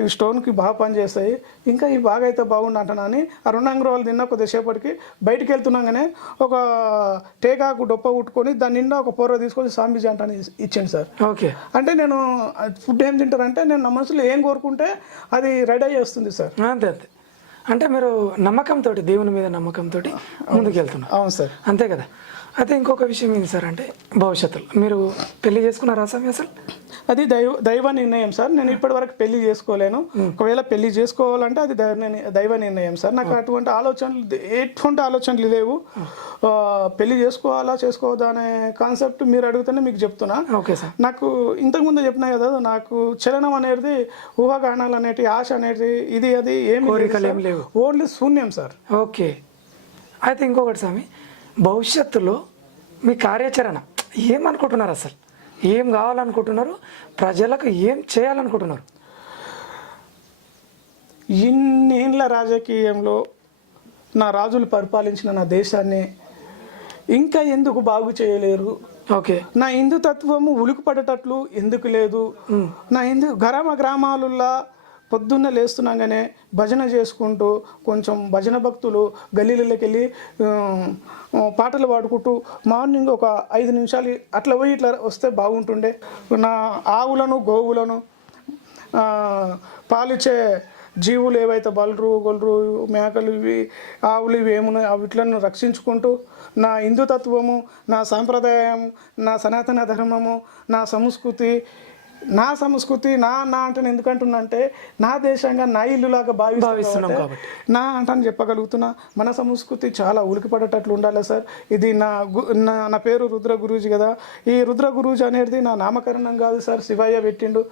ఈ స్టోన్కి బాగా పనిచేస్తాయి, ఇంకా ఇవి బాగా అయితే బాగుండు అంటున్నా అని ఆ 2 అంగురాలు తిన్నా కొద్దిసేపటికి బయటికి వెళ్తున్నాగానే ఒక టేకాకు డొప్ప కుట్టుకొని దాని నిండా ఒక పొర తీసుకొని స్వామీజీ అంటాను ఇచ్చాను సార్. ఓకే. అంటే నేను ఫుడ్ ఏం తింటారంటే నేను నా మనసులో ఏం కోరుకుంటే అది రెడీ అయ్యి వస్తుంది సార్. అంతే అంతే. అంటే మీరు నమ్మకంతో, దేవుని మీద నమ్మకంతో ముందుకు వెళ్తున్నారు. అవును సార్. అంతే కదా. అయితే ఇంకొక విషయం ఏంటి సార్ అంటే, భవిష్యత్తులో మీరు పెళ్లి చేసుకున్నారా స్వామి? అసలు అది దైవ నిర్ణయం సార్. నేను ఇప్పటి వరకు పెళ్లి చేసుకోలేను. ఒకవేళ పెళ్లి చేసుకోవాలంటే అది దైవ నిర్ణయం సార్. నాకు ఎటువంటి ఆలోచనలు లేవు. పెళ్లి చేసుకోవద్దా అనే కాన్సెప్ట్ మీరు అడుగుతూనే మీకు చెప్తున్నా. Okay sir. నాకు ఇంతకుముందు చెప్పినా కదా, నాకు చలనం అనేది, ఊహాగానాలు అనేటి, ఆశ అనేది, ఇది అది ఏమి లేవు, ఓన్లీ శూన్యం సార్. ఓకే. అయితే ఇంకొకటి స్వామి, భవిష్యత్తులో మీ కార్యాచరణ ఏమనుకుంటున్నారు? అసలు ఏం కావాలనుకుంటున్నారు? ప్రజలకు ఏం చేయాలనుకుంటున్నారు? ఇన్నేళ్ళ రాజకీయంలో నా రాజులు పరిపాలించిన నా దేశాన్ని ఇంకా ఎందుకు బాగు చేయలేరు? ఓకే. నా హిందుతత్వము ఉలికిపడేటట్లు ఎందుకు లేదు? నా గ్రామాలలో పొద్దున్న లేస్తున్నాగానే భజన చేసుకుంటూ, కొంచెం భజన భక్తులు గల్లీలకి వెళ్ళి పాటలు పాడుకుంటూ మార్నింగ్ ఒక 5 నిమిషాలు అట్లా పోయి ఇట్లా వస్తే బాగుంటుండే. నా ఆవులను, గోవులను, పాలిచ్చే జీవులు ఏవైతే బలరు, గొలరు, మేకలు, ఇవి ఆవులు, ఇవి ఏమున్నాయి వీటిలను రక్షించుకుంటూ నా హిందుతత్వము, నా సాంప్రదాయం, నా సనాతన ధర్మము, నా సంస్కృతి నా అంటే ఎందుకంటున్నా అంటే నా దేశంగా నా ఇల్లులాగా భావిస్తున్నాం కాబట్టి నా అంటాను చెప్పగలుగుతున్నా. మన సంస్కృతి చాలా ఉలికిపడేటట్లు ఉండాలి సార్. ఇది నా పేరు రుద్ర గురూజీ కదా. ఈ రుద్ర గురూజీ అనేది నా నామకరణం కాదు సార్, శివయ్య పెట్టిండు.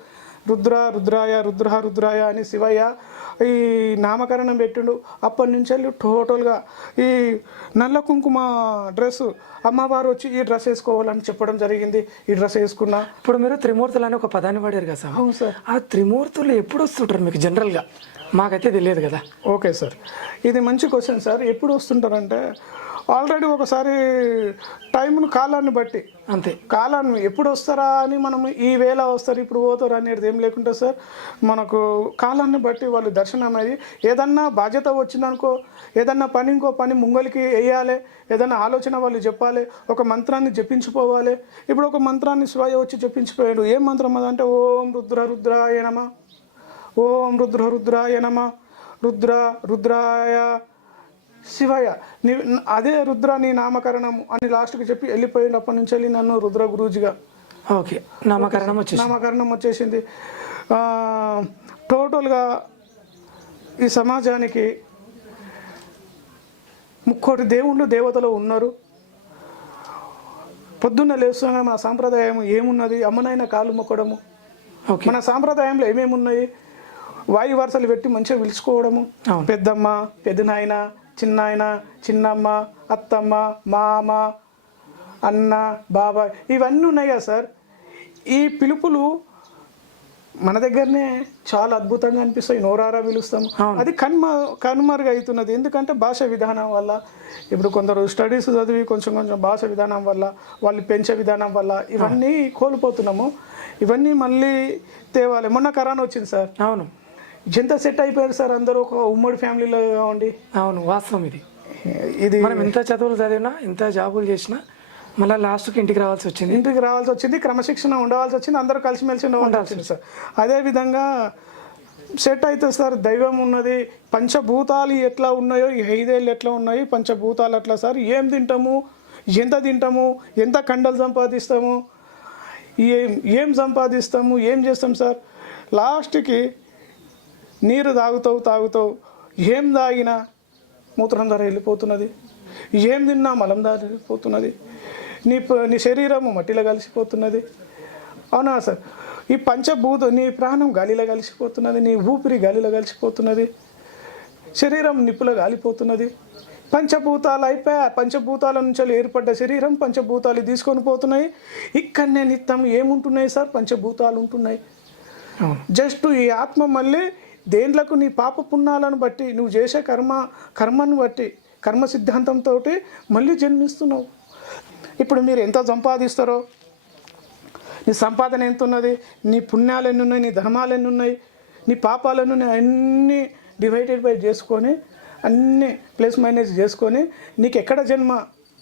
రుద్రాయ అని శివయ్య ఈ నామకరణం పెట్టిండు. అప్పటి నుంచి వెళ్ళి టోటల్గా ఈ నల్ల కుంకుమ డ్రెస్ అమ్మవారు వచ్చి ఈ డ్రెస్ వేసుకోవాలని చెప్పడం జరిగింది. ఈ డ్రెస్ వేసుకున్నా. ఇప్పుడు మీరు త్రిమూర్తులు అని ఒక పదాన్ని వాడారు కదా సార్. అవును సార్. ఆ త్రిమూర్తులు ఎప్పుడు వస్తుంటారు మీకు జనరల్గా? మాకైతే తెలియదు కదా. ఓకే సార్, ఇది మంచి క్వశ్చన్ సార్. ఎప్పుడు వస్తుంటారంటే ఆల్రెడీ ఒకసారి టైంను కాలాన్ని బట్టి, అంతే, కాలాన్ని ఎప్పుడు వస్తారా అని మనం ఈ వేళ వస్తారు ఇప్పుడు పోతారు అనేది ఏం లేకుండా సార్, మనకు కాలాన్ని బట్టి వాళ్ళు దర్శనం అయ్యి ఏదన్నా బాధ్యత వచ్చిందనుకో, ఏదన్నా పని ఇంకో పని ముంగలికి వేయాలి, ఏదన్నా ఆలోచన వాళ్ళు చెప్పాలి, ఒక మంత్రాన్ని జపించిపోవాలి. ఇప్పుడు ఒక మంత్రాన్ని శివయ్య వచ్చి జపించిపోయాడు. ఏం మంత్రం అదంటే ఓం రుద్రాయ నమ, ఓం రుద్రాయ నమ, రుద్రాయ శివయ్య, అదే రుద్ర నీ నామకరణం అని లాస్ట్కి చెప్పి వెళ్ళిపోయినప్పటి నుంచి వెళ్ళి నన్ను రుద్ర గురూజీగా ఓకే నామకరణం వచ్చేసింది. టోటల్గా ఈ సమాజానికి 3 కోటి దేవుళ్ళు దేవతలు ఉన్నారు. పొద్దున్న లేస్తున్నా మా సాంప్రదాయం ఏమున్నది? అమ్మనైనా కాళ్ళు మొక్కడము, మన సాంప్రదాయంలో ఏమేమి ఉన్నాయి, వాయు వరుసలు పెట్టి మంచిగా పిలుచుకోవడము, పెద్దమ్మ, పెద్దనాయన, చిన్నాయన, చిన్నమ్మ, అత్తమ్మ, మామ, అన్న, బాబాయ్, ఇవన్నీ ఉన్నాయి కదా సార్. ఈ పిలుపులు మన దగ్గరనే చాలా అద్భుతంగా అనిపిస్తాయి, నోరారా పిలుస్తాము. అది కనుమరుగు అవుతున్నది. ఎందుకంటే భాష విధానం వల్ల. ఇప్పుడు కొందరు స్టడీస్ చదివి కొంచెం భాష విధానం వల్ల, వాళ్ళు పెంచే విధానం వల్ల ఇవన్నీ కోల్పోతున్నాము. ఇవన్నీ మళ్ళీ తేవాలి. మొన్న కరోనా వచ్చింది సార్. అవును, ఎంత సెట్ అయిపోయారు సార్ అందరూ ఒక ఉమ్మడి ఫ్యామిలీలో ఉండి. అవును, వాస్తవం. ఇది మనం ఎంత చదువులు చదివినా, ఎంత జాబులు చేసినా మళ్ళీ లాస్ట్కి ఇంటికి రావాల్సి వచ్చింది. క్రమశిక్షణ ఉండవలసి వచ్చింది. అందరూ కలిసిమెలిసి ఉండవలసి వచ్చింది సార్. అదేవిధంగా సెట్ అవుతుంది సార్. దైవం ఉన్నది. పంచభూతాలు ఎట్లా ఉన్నాయో, ఈ 5 ఏళ్ళు ఎట్లా ఉన్నాయి, పంచభూతాలు అట్లా సార్. ఏం తింటాము, ఎంత కండలు సంపాదిస్తాము, ఏం సంపాదిస్తాము, ఏం చేస్తాం సార్. లాస్ట్కి నీరు తాగుతావు, ఏం తాగినా మూత్రం ధర వెళ్ళిపోతున్నది, ఏం తిన్నా మలం ధర వెళ్ళిపోతున్నది, నీ శరీరము మట్టిలో కలిసిపోతున్నది. అవునా సార్. ఈ నీ ప్రాణం గాలిలో కలిసిపోతున్నది, నీ ఊపిరి గాలిలో కలిసిపోతున్నది, శరీరం నిప్పులో గాలిపోతున్నది. పంచభూతాలు అయిపోయా. పంచభూతాల నుంచి ఏర్పడ్డ శరీరం పంచభూతాలు తీసుకొని పోతున్నాయి. ఇక్కడనే నిత్యం ఏముంటున్నాయి సార్, పంచభూతాలు ఉంటున్నాయి. జస్ట్ ఈ ఆత్మ మళ్ళీ దేంట్లకు నీ పాప పుణ్యాలను బట్టి, నువ్వు చేసే కర్మను బట్టి, కర్మ సిద్ధాంతంతో మళ్ళీ జన్మిస్తున్నావు. ఇప్పుడు మీరు ఎంత సంపాదిస్తారో, నీ సంపాదన ఎంత ఉన్నది, నీ పుణ్యాలు ఎన్ని ఉన్నాయి, నీ ధర్మాలు ఎన్ని ఉన్నాయి, నీ పాపాలు ఎన్ని ఉన్నాయి, అన్నీ డివైడెడ్ బై చేసుకొని, అన్నీ ప్లస్ మైనస్ చేసుకొని, నీకు ఎక్కడ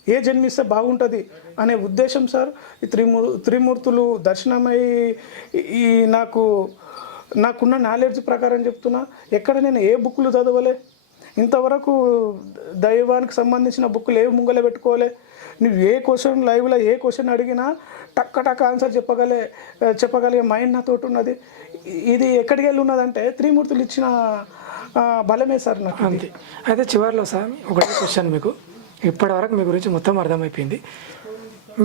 ఏ జన్మిస్తే బాగుంటుంది అనే ఉద్దేశం సార్. ఈ త్రిమూర్తులు దర్శనమై ఈ నాకున్న నాలెడ్జ్ ప్రకారం చెప్తున్నా. ఎక్కడ నేను ఏ బుక్కులు చదవలే ఇంతవరకు, దైవానికి సంబంధించిన బుక్కులు ఏ ముంగలే పెట్టుకోలే. నువ్వు ఏ క్వశ్చన్ లైవ్లో ఏ క్వశ్చన్ అడిగినా టక్క ఆన్సర్ చెప్పగలిగే మైండ్ నాతోటి ఉన్నది. ఇది ఎక్కడికి వెళ్ళి ఉన్నదంటే త్రిమూర్తులు ఇచ్చిన బలమే సార్ నాకు. అంతే. అయితే చివరిలో సార్ ఒకటే క్వశ్చన్, మీకు ఇప్పటివరకు మీ గురించి మొత్తం అర్థమైపోయింది.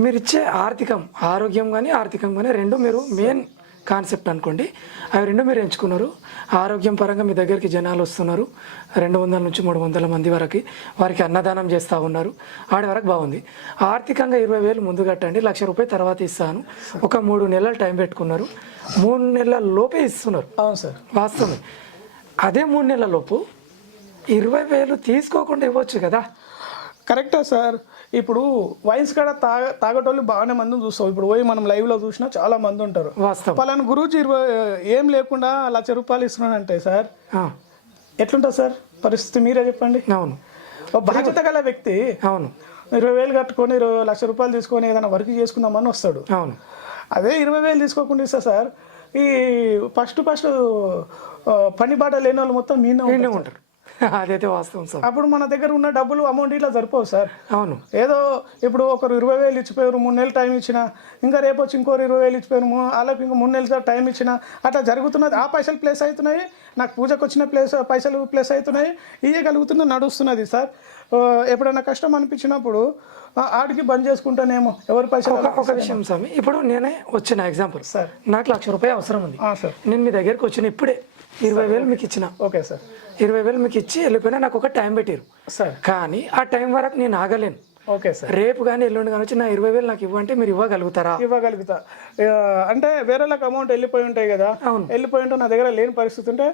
మీరు ఇచ్చే ఆరోగ్యం కానీ ఆర్థికం కానీ రెండు మీరు మెయిన్ కాన్సెప్ట్ అనుకోండి. అవి రెండు మీరు ఎంచుకున్నారు. ఆరోగ్యం పరంగా మీ దగ్గరికి జనాలు వస్తున్నారు, 200 నుంచి 300 మంది వరకు. వారికి అన్నదానం చేస్తూ ఉన్నారు. ఆడి వరకు బాగుంది. ఆర్థికంగా 20,000 ముందు కట్టండి, ₹1,00,000 తర్వాత ఇస్తాను, ఒక 3 నెలలు టైం పెట్టుకున్నారు. 3 నెలల లోపే ఇస్తున్నారు. అవును సార్, వాస్తవమే. అదే 3 నెలల లోపు 20,000 తీసుకోకుండా ఇవ్వచ్చు కదా. కరెక్టే సార్. ఇప్పుడు వైన్స్ కాడ తాగటోళ్ళు బాగానే మందిని చూస్తాం. ఇప్పుడు పోయి మనం లైవ్లో చూసినా చాలా మంది ఉంటారు. పలానా గురూజీ ఏం లేకుండా ₹1,00,000 ఇస్తున్నానంటే సార్ ఎట్లుంటుంది సార్ పరిస్థితి, మీరే చెప్పండి. అవును, బాధ్యత గల వ్యక్తి 20,000 కట్టుకొని ₹1,00,000 తీసుకొని ఏదైనా వర్క్ చేసుకుందామని వస్తాడు. అవును, అదే 20,000 తీసుకోకుండా ఇస్తా సార్. ఈ ఫస్ట్ పని బాట లేని వాళ్ళు మొత్తం మీనే ఉంటారు. అదైతే వాస్తవం సార్. అప్పుడు మన దగ్గర ఉన్న డబ్బులు అమౌంట్ ఇట్లా సరిపోవు సార్. అవును, ఏదో ఇప్పుడు ఒకరు 20,000 ఇచ్చిపోయారు, 3 నెలలు టైం ఇచ్చిన, ఇంకా రేపు వచ్చి ఇంకోరు 20,000 ఇచ్చిపోయారు, వాళ్ళకి ఇంకా 3 నెలలు టైం ఇచ్చిన, అట్లా జరుగుతున్నది. ఆ పైసలు ప్లేస్ అవుతున్నాయి, నాకు పూజకు వచ్చిన పైసలు ప్లేస్ అవుతున్నాయి, ఇయ్యగలుగుతున్న నడుస్తున్నది సార్. ఎప్పుడైనా కష్టం అనిపించినప్పుడు ఆడికి బంద్ చేసుకుంటానేమో ఎవరి పైసలు. ఒక విషయం స్వామి, ఇప్పుడు నేనే వచ్చిన ఎగ్జాంపుల్ సార్, నాకు ₹1,00,000 అవసరం ఉంది సార్. నేను మీ దగ్గరికి వచ్చిన ఇప్పుడే 20,000 మీకు ఇచ్చిన. ఓకే సార్, 20,000 మీకు ఇచ్చి వెళ్ళిపోయినా నాకు ఒక టైం పెట్టారు సార్. కానీ ఆ టైం వరకు నేను ఆగలేను. ఓకే సార్, రేపు కానీ ఎల్లుండి కానీ వచ్చి నా 20,000 నాకు ఇవ్వంటే మీరు ఇవ్వగలుగుతారా? ఇవ్వగలుగుతా. అంటే వేరేలకు అమౌంట్ వెళ్ళిపోయి ఉంటాయి కదా, వెళ్ళిపోయి ఉంటే నా దగ్గర లేని పరిస్థితి ఉంటే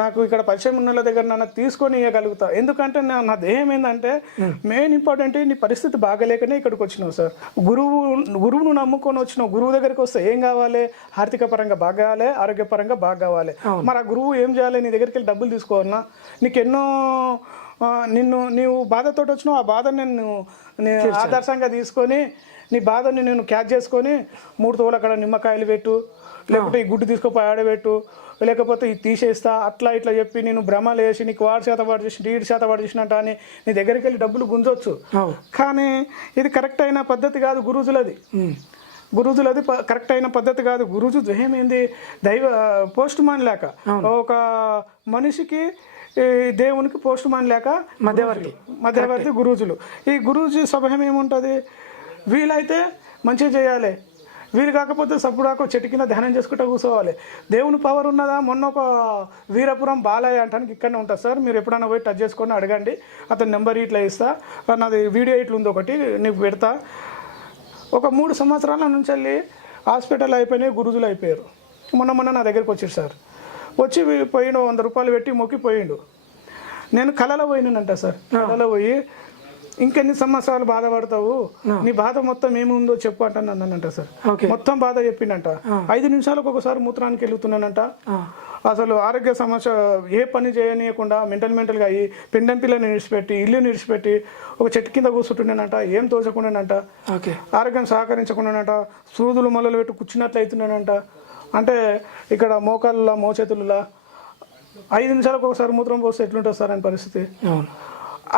నాకు ఇక్కడ పరిచయం ఉన్న దగ్గర నన్ను తీసుకొని ఇవ్వగలుగుతా. ఎందుకంటే నా దేహం ఏంటంటే మెయిన్ ఇంపార్టెంట్, నీ పరిస్థితి బాగలేకనే ఇక్కడికి వచ్చినావు సార్. గురువును నమ్ముకొని వచ్చినావు. గురువు దగ్గరికి వస్తే ఏం కావాలి? ఆర్థిక పరంగా బాగా కావాలి, ఆరోగ్యపరంగా బాగా కావాలి. మరి ఆ గురువు ఏం చేయాలి? నీ దగ్గరికి వెళ్ళి డబ్బులు తీసుకోవాలన్నా, నీకెన్నో నీవు బాధతో వచ్చినావు. ఆ బాధను నేను ఆదర్శంగా తీసుకొని నీ బాధని నేను క్యాచ్ చేసుకొని 3 తోలు అక్కడ నిమ్మకాయలు పెట్టు, లేకపోతే ఈ గుడ్డు తీసుకుపోయి ఆడబెట్టు, లేకపోతే ఇది తీసేస్తా, అట్లా ఇట్లా చెప్పి నేను భ్రమలు వేసి నీకు 1% చేసి 1% చేసినట్టు అని నీ దగ్గరికి వెళ్ళి డబ్బులు గుంజొచ్చు. కానీ ఇది కరెక్ట్ అయిన పద్ధతి కాదు గురూజులది. కరెక్ట్ అయిన పద్ధతి కాదు. గురూజు ఏమైంది, పోస్ట్ మ్యాన్ లేక ఒక మనిషికి దేవునికి పోస్ట్ మ్యాన్ లేక మధ్యవర్తి గురూజులు. ఈ గురూజీ స్వభావం ఏముంటుంది, వీలైతే మంచిగా చేయాలి, వీరు కాకపోతే సప్పుడాకు చెట్టు కింద ధ్యానం చేసుకుంటూ కూర్చోవాలి. దేవుని పవర్ ఉన్నదా? మొన్న ఒక వీరపురం బాలయ్య అంటానికి ఇక్కడనే ఉంటుంది సార్, మీరు ఎప్పుడైనా పోయి టచ్ చేసుకొని అడగండి, అతని నెంబర్ ఇట్లా ఇస్తా, నాది వీడియో ఇట్లా ఉంది ఒకటి నీకు పెడతా. ఒక 3 సంవత్సరాల నుంచి వెళ్ళి హాస్పిటల్ అయిపోయినాయి, గురుజులు అయిపోయారు. మొన్న నా దగ్గరికి వచ్చారు సార్, వచ్చి పోయిండు, 100 రూపాయలు పెట్టి మొక్కి పోయిండు. నేను కళలో పోయినానంట సార్, కళలో పోయి ఇంకెన్ని సంవత్సరాలు బాధపడతావు, నీ బాధ మొత్తం ఏముందో చెప్పు అంటానంట సార్. మొత్తం బాధ చెప్పిండంట. 5 నిమిషాలకు ఒకసారి మూత్రానికి వెళ్తున్నానంట. అసలు ఆరోగ్య సమస్య ఏ పని చేయనీయకుండా మెంటల్గా అయ్యి పెండం పిల్లని నిడిచిపెట్టి ఇల్లు నిడిచిపెట్టి ఒక చెట్టు కింద కూర్చుంటున్నానంట, ఏం తోచకుండానంట, ఆరోగ్యం సహకరించకుండానంట, సూదులు మొలలు పెట్టి కూర్చున్నట్లు అవుతున్నానంట. అంటే ఇక్కడ మోకాళ్ళ మోచేతుల 5 నిమిషాలకు ఒకసారి మూత్రం పోస్తే ఎట్లుంటుంది సార్ అని పరిస్థితి.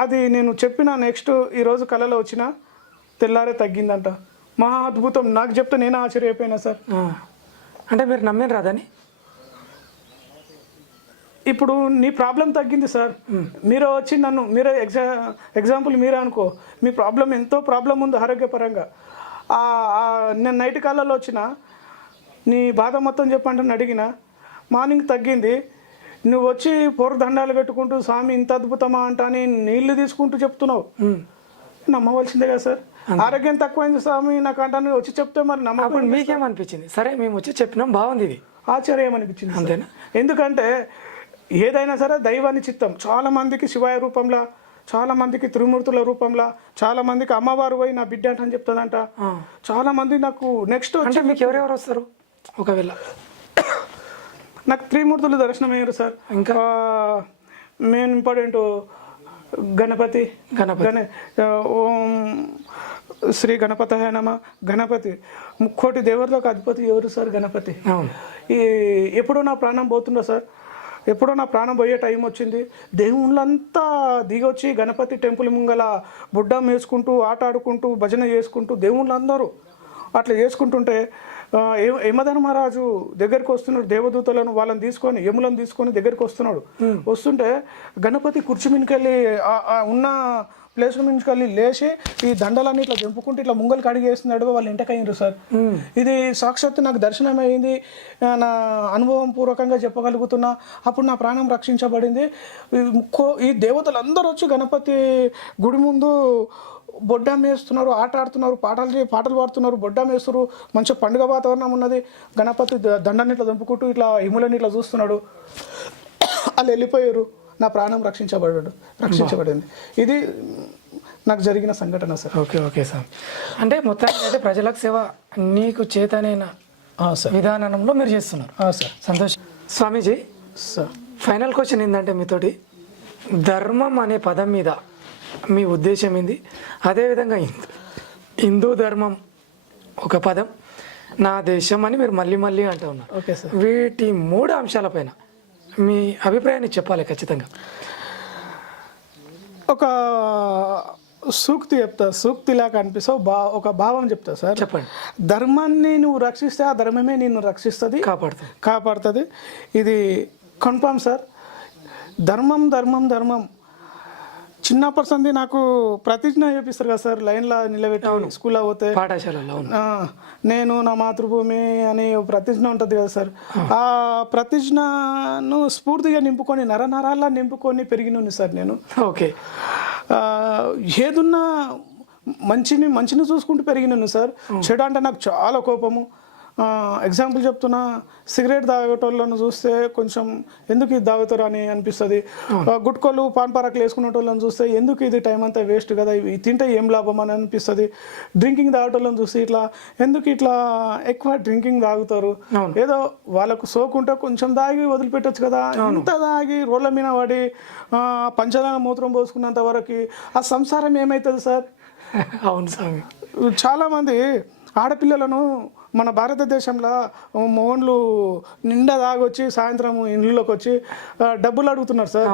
అది నేను చెప్పిన నెక్స్ట్ ఈరోజు కళలో వచ్చిన తెల్లారే తగ్గిందంట. మహా అద్భుతం. నాకు చెప్తే నేను ఆశ్చర్యపోయినా సార్. అంటే మీరు నమ్మేం రాదని? ఇప్పుడు నీ ప్రాబ్లం తగ్గింది సార్, మీరు వచ్చి నన్ను మీరే ఎగ్జాంపుల్ మీరే అనుకో, మీ ప్రాబ్లం ఎంతో ప్రాబ్లం ఉంది ఆరోగ్యపరంగా. నేను నైట్ కాలంలో వచ్చిన నీ బాధ మొత్తం చెప్పంటే అడిగిన, మార్నింగ్ తగ్గింది. నువ్వు వచ్చి పొర దండాలు పెట్టుకుంటూ స్వామి ఇంత అద్భుతమా అంటా అని నీళ్లు తీసుకుంటూ చెప్తున్నావు, నమ్మవలసిందే కదా సార్. ఆరోగ్యం తక్కువైంది స్వామి నాకు అంటాను వచ్చి చెప్తే మరి నమ్మకం. మీకేమనిపించింది? సరే మేము వచ్చి చెప్పినాం, బాగుంది, ఇది ఆశ్చర్యం అనిపించింది అంతేనా? ఎందుకంటే ఏదైనా సరే దైవాన్ని చిత్తం. చాలా మందికి శివాయ రూపంలో, చాలా మందికి త్రిమూర్తుల రూపంలో, చాలా మందికి అమ్మవారు పోయి నా బిడ్డ అని చెప్తుందంట. చాలా మంది నాకు నెక్స్ట్ అంటే మీకు ఎవరెవరు వస్తారు? ఒకవేళ నాకు త్రిమూర్తులు దర్శనం అయ్యారు సార్. ఇంకా మెయిన్ ఇంపార్టెంట్ గణపతి. ఓం శ్రీ గణపతయ నమ. గణపతి 3 దేవతలకు అధిపతి ఎవరు సార్? గణపతి. ఎప్పుడో నా ప్రాణం పోతుందో సార్, ఎప్పుడో నా ప్రాణం పోయే టైం వచ్చింది. దేవుళ్ళంతా దిగొచ్చి గణపతి టెంపుల్ ముంగల బుడ్డం వేసుకుంటూ ఆట ఆడుకుంటూ భజన చేసుకుంటూ దేవుళ్ళందరూ అట్లా చేసుకుంటుంటే యమధర్మరాజు దగ్గరికి వస్తున్నాడు. దేవదూతలను వాళ్ళని తీసుకొని యములను తీసుకొని దగ్గరికి వస్తున్నాడు. వస్తుంటే గణపతి కుర్చీ మీదకెళ్ళి ఉన్న ప్లేస్ మించుకెళ్ళి లేచి ఈ దండలన్నీ ఇట్లా తెంపుకుంటూ ఇట్లా ముంగలికి అడిగేస్తున్నాడు. వాళ్ళు ఇంటకయ్యారు సార్. ఇది సాక్షాత్తు నాకు దర్శనం అయింది, నా అనుభవం పూర్వకంగా చెప్పగలుగుతున్నా. అప్పుడు నా ప్రాణం రక్షించబడింది. ఈ దేవతలు అందరూ వచ్చి గణపతి గుడి ముందు బొడ్డం వేస్తున్నారు, ఆట ఆడుతున్నారు, పాటలు పాడుతున్నారు, బొడ్డం వేస్తున్నారు. మంచి పండుగ వాతావరణం ఉన్నది. గణపతి దండాన్ని ఇట్లా దంపుకుంటూ ఇట్లా హిములని ఇట్లా చూస్తున్నాడు. వాళ్ళు వెళ్ళిపోయారు. నా ప్రాణం రక్షించబడింది. ఇది నాకు జరిగిన సంఘటన సార్. Okay sir. అంటే మొత్తానికి అయితే ప్రజలకు సేవ నీకు చేతనైన విధానంలో మీరు చేస్తున్నారు సార్. సంతోషం. స్వామీజీ సార్, ఫైనల్ క్వశ్చన్ ఏంటంటే మీతోటి, ధర్మం అనే పదం మీద మీ ఉద్దేశం ఏంది? అదేవిధంగా హిందూ ధర్మం ఒక పదం, నా దేశం అని మీరు మళ్ళీ అంటూ ఉన్నారు. Okay sir. వీటి 3 అంశాలపైన మీ అభిప్రాయాన్ని చెప్పాలి ఖచ్చితంగా. ఒక సూక్తి చెప్తా, సూక్తిలాగా అనిపిస్తావు, ఒక భావం చెప్తా సార్. చెప్పండి. ధర్మాన్ని నువ్వు రక్షిస్తే ఆ ధర్మమే నిన్ను రక్షిస్తుంది, కాపాడుతుంది. ఇది కన్ఫామ్ సార్. ధర్మం చిన్న పర్సన్ది నాకు ప్రతిజ్ఞ చేపిస్తారు కదా సార్, లైన్లో నిలబెట్టి స్కూల్లో పోతే పాఠశాలలో నేను నా మాతృభూమి అని ప్రతిజ్ఞ ఉంటుంది కదా సార్. ఆ ప్రతిజ్ఞను స్ఫూర్తిగా నింపుకొని నరనరాల్లా నింపుకొని పెరిగిన సార్ నేను. ఓకే. ఏదున్నా మంచిని చూసుకుంటూ పెరిగినాను సార్. చెడు అంటే నాకు చాలా కోపము. ఎగ్జాంపుల్ చెప్తున్నా, సిగరెట్ తాగేటోళ్ళను చూస్తే కొంచెం ఎందుకు ఇది తాగుతారు అని అనిపిస్తుంది. గుట్కోలు పాన్పరాకులు వేసుకునే వాళ్ళని చూస్తే ఎందుకు ఇది టైం అంతా వేస్ట్ కదా, ఇవి తింటే ఏం లాభం అని అనిపిస్తుంది. డ్రింకింగ్ తాగేటోళ్ళని చూస్తే ఎందుకు ఇట్లా ఎక్కువ డ్రింకింగ్ తాగుతారు, ఏదో వాళ్ళకు సోకుంటే కొంచెం తాగి వదిలిపెట్టచ్చు కదా, ఇంత తాగి రోడ్ల మీద పడి పంచదార మూత్రం పోసుకున్నంత వరకు ఆ సంసారం ఏమవుతుంది సార్? అవును స్వామి. చాలామంది ఆడపిల్లలను మన భారతదేశంలో మోన్లు నిండా తాగొచ్చి సాయంత్రం ఇంట్లోకి వచ్చి డబ్బులు అడుగుతున్నారు సార్.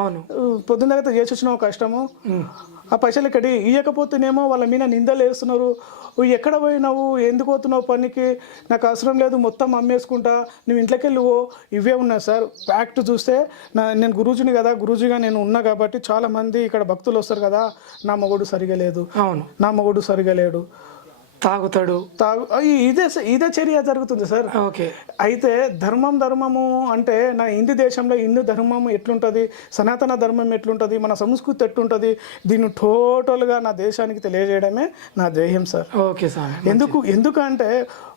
పొద్దున్న దగ్గర చేసి వచ్చిన కష్టము, ఆ పైసలు ఇక్కడి ఇవ్వకపోతేనేమో వాళ్ళ మీద నిందలు వేస్తున్నారు. ఎక్కడ పోయినావు, ఎందుకు పోతున్నావు పనికి, నాకు అవసరం లేదు, మొత్తం అమ్మేసుకుంటా, నువ్వు ఇంట్లోకి వెళ్ళివో, ఇవే ఉన్నాయి సార్. ఫ్యాక్ట్ చూస్తే నేను గురూజీని కదా, గురూజీగా నేను ఉన్నా కాబట్టి చాలామంది ఇక్కడ భక్తులు వస్తారు కదా, నా మగోడు సరిగా లేదు, నా మగోడు సరిగా లేడు. తాగుతాడు. ఇదే చర్య జరుగుతుంది సార్. ఓకే. అయితే ధర్మము అంటే నా హిందూ దేశంలో హిందూ ధర్మం ఎట్లుంటుంది, సనాతన ధర్మం ఎట్లుంటుంది, మన సంస్కృతి ఎట్లుంటుంది, దీన్ని టోటల్గా నా దేశానికి తెలియజేయడమే నా ధ్యేయం సార్. Okay sir. ఎందుకంటే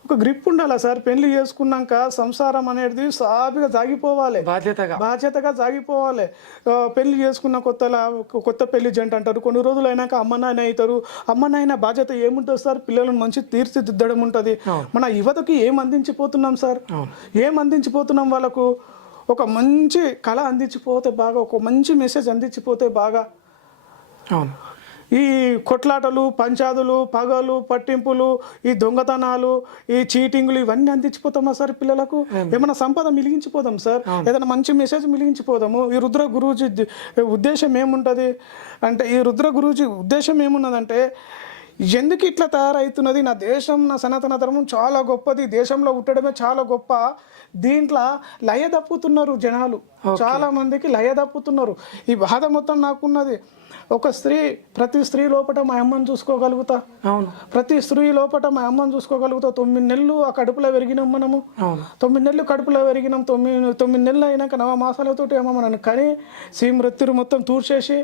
ఒక గ్రిప్ ఉండాలా సార్. పెళ్లి చేసుకున్నాక సంసారం అనేది సాఫీగా సాగిపోవాలి, బాధ్యతగా సాగిపోవాలి. పెళ్లి చేసుకున్న కొత్త పెళ్లి జంట అంటారు, కొన్ని రోజులు అయినాక అమ్మ నాయన అవుతారు. అమ్మ నాయన బాధ్యత ఏముంటుంది సార్, పిల్లలను మంచి తీర్చిదిద్దడం ఉంటుంది. మన యువతకి ఏం అందించిపోతున్నాం సార్, ఏం అందించిపోతున్నాం వాళ్ళకు? ఒక మంచి కళ అందించిపోతే బాగా, ఒక మంచి మెసేజ్ అందించిపోతే బాగా. అవును. ఈ కొట్లాటలు, పంచాదులు, పగలు, పట్టింపులు, ఈ దొంగతనాలు, ఈ చీటింగ్లు ఇవన్నీ అందించిపోతామా సార్ పిల్లలకు? ఏమైనా సంపద మిలిగించిపోదాం సార్, ఏదైనా మంచి మెసేజ్ మిలిగించిపోదాము. ఈ రుద్ర గురూజీ ఉద్దేశం ఏముంటుంది అంటే, ఈ రుద్ర గురూజీ ఉద్దేశం ఏమున్నదంటే, ఎందుకు ఇట్లా తయారవుతున్నది, నా దేశం, నా సనాతన ధర్మం చాలా గొప్పది, దేశంలో పుట్టడమే చాలా గొప్ప, దీంట్లో లయ తప్పుతున్నారు జనాలు, చాలా మందికి లయ తప్పుతున్నారు. ఈ బాధ మొత్తం నాకున్నది. ఒక స్త్రీ, ప్రతి స్త్రీ లోపల మా అమ్మని చూసుకోగలుగుతా. అవును. ప్రతి స్త్రీ లోపల మా అమ్మని చూసుకోగలుగుతా. 9 నెలలు ఆ కడుపులో పెరిగినాం మనము. 9 నెలలు కడుపులో పెరిగినాం. 9 నెలలు అయినాక 9 మాసాలతో ఏమో మనని కానీ మృత్యురు మొత్తం తూర్చేసి,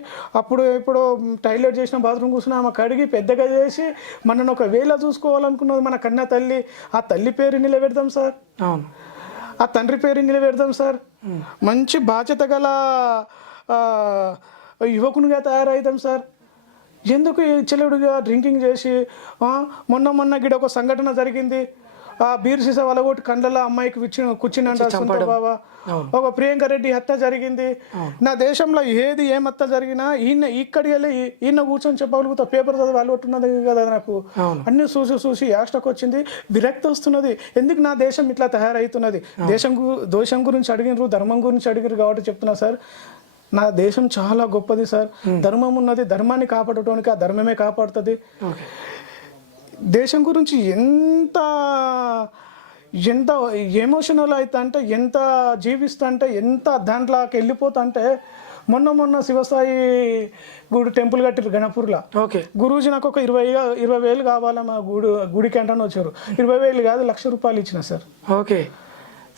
ఇప్పుడు టాయిలెట్ చేసిన బాత్రూమ్ కూర్చుని ఆమె కడిగి పెద్దగా చేసి మనను ఒక వేళ చూసుకోవాలనుకున్నది మన కన్న తల్లి. ఆ తల్లి పేరు నిలబెడదాం సార్, ఆ తండ్రి పేరు నిలబెడదాం సార్. మంచి బాధ్యత గల యువకునిగా తయారవుతాం సార్. ఎందుకు చెల్లెడుగా డ్రింకింగ్ చేసి మొన్న గిడ ఒక సంఘటన జరిగింది. ఆ బీర్ సీసా వలగొట్టి కండ్లలో అమ్మాయికి కూర్చుందంట సొంత బాబా. ఒక ప్రియాంక రెడ్డి హత్య జరిగింది. నా దేశంలో ఏం హత్య జరిగినా ఇక్కడికి వెళ్ళి ఈయన కూర్చొని చెప్పగలుగుతా. పేపర్ చదివి అలవట్టున్నది కదా నాకు. అన్ని చూసి యాస్టకు వచ్చింది, విరక్తి వస్తున్నది. ఎందుకు నా దేశం ఇట్లా తయారవుతున్నది? దేశం గురించి అడిగినారు, ధర్మం గురించి అడిగారు కాబట్టి చెప్తున్నా సార్. నా దేశం చాలా గొప్పది సార్. ధర్మం ఉన్నది, ధర్మాన్ని కాపాడటానికి ఆ ధర్మమే కాపాడుతుంది. దేశం గురించి ఎంత ఎమోషనల్ అవుతా అంటే, ఎంత జీవిస్తా అంటే, ఎంత దాంట్లోకి వెళ్ళిపోతా అంటే, మొన్న శివసాయి గుడి టెంపుల్ కట్టారు గణపూర్లో. గురూజీ నాకు ఒక 20,000 కావాలా మా గుడికి అంటాను వచ్చారు. 20,000 కాదు, ₹1,00,000 ఇచ్చిన సార్. ఓకే,